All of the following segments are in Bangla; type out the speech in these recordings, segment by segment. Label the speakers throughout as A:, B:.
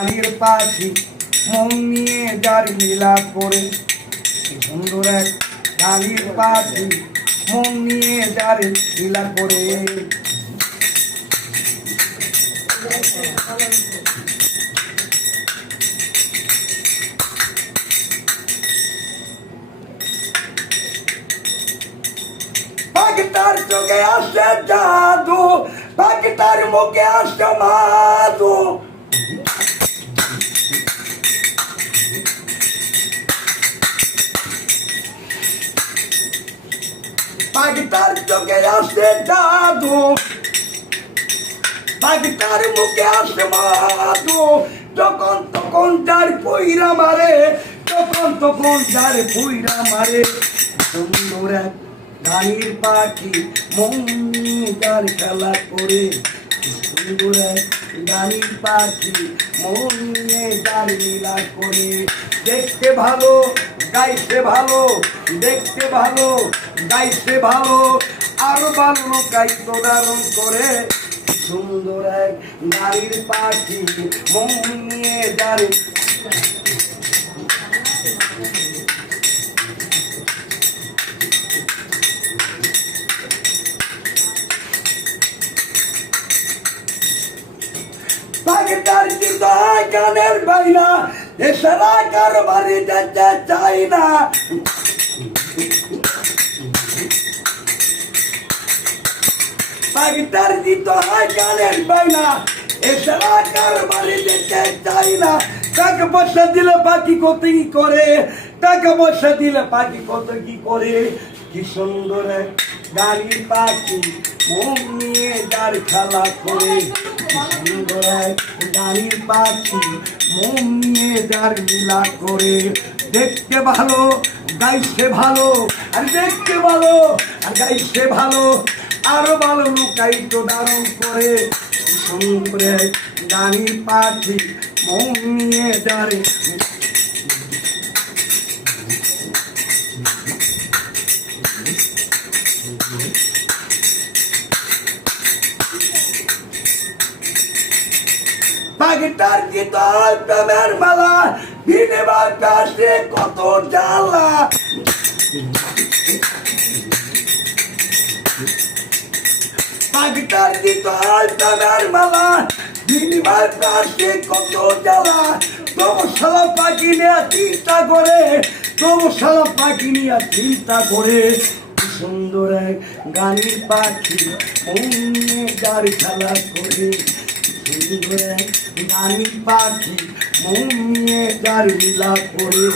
A: গানের পাখি মন নিয়ে যার লীলা করে। সুন্দর এক গানের পাখি মন নিয়ে যার লীলা করে। পাখিটার চোখে আসে জাদু পাখিটার মুখে আসে মাদু পাখিটার চোখে আসে জাদু। পাখিটার মুখে আসে মাদু। যখন তখন যার পুইরা মারে তখন তখন যার পুইরা মারে। সুন্দর এক গানের পাখি যার খেলা করে। সুন্দর এক গানের পাখি মন যার লীলা করে। দেখতে ভালো, গাইতে ভালো, দেখতে ভালো গাইতে ভালো, আরও ভালো গাইত ধারণ করে। সুন্দর এক নারীর পাখি মন নিয়ে যার। গানের বাইনা এছাড়া কারও বাড়ি যেতে চাই না। এছাড়া কারও বাড়ি যেতে চাই না। টাকা পয়সা দিলে পাখি কত কি করে? টাকা পয়সা দিলে পাখি কত কি করে? কি সুন্দর গাড়ির পাখি, মন নিয়ে যার খেলা করে। সুন্দর গাড়ির পাখি, মন নিয়ে লীলা করে। দেখতে ভালো, গাইছে ভালো, আর দেখতে ভালো, আর গাইছে ভালো। আরও ভালো লুকাইতো ধারণ করে গাড়ির পাখি মন যারে পাখিটার কি তোর প্রেমের মালা? বিনেবার কাছে কত জ্বালা? পাখিটার কি তোর প্রেমের মালা। বিনিবার কাছে কত জ্বালা। তবু পাখি নিয়ে চিন্তা করে। তবু পাখি নিয়ে চিন্তা করে। সুন্দর এক গানের পাখি মনে যার খেলা করে। সুন্দর এক গানের পাখি মন যার লীলা করে।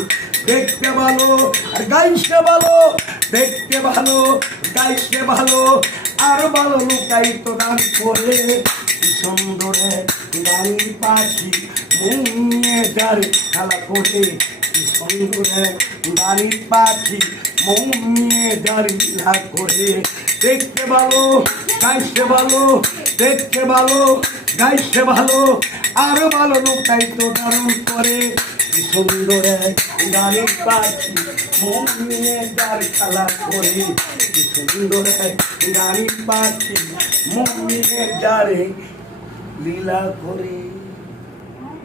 A: দেখতে ভালো আর গাইতে ভালো। দেখতে ভালো গাইতে ভালো। আর ভালো লুকাইতো গান করে। কি সুন্দর গানের পাখি মন নিয়ে যার খেলা করে সুন্দর গানের পাখি মন নিয়ে যার লীলা করে দেখতে ভালো গাইতে ভালো, দেখতে ভালো গাইতে ভালো। আরও ভালো লুকাইতো ধারণ করে। কি সুন্দর এক গানের পাখি, মন নিয়ে যার খেলা করে। সুন্দর এক গানের পাখি, মন নিয়ে যারে লীলা করে।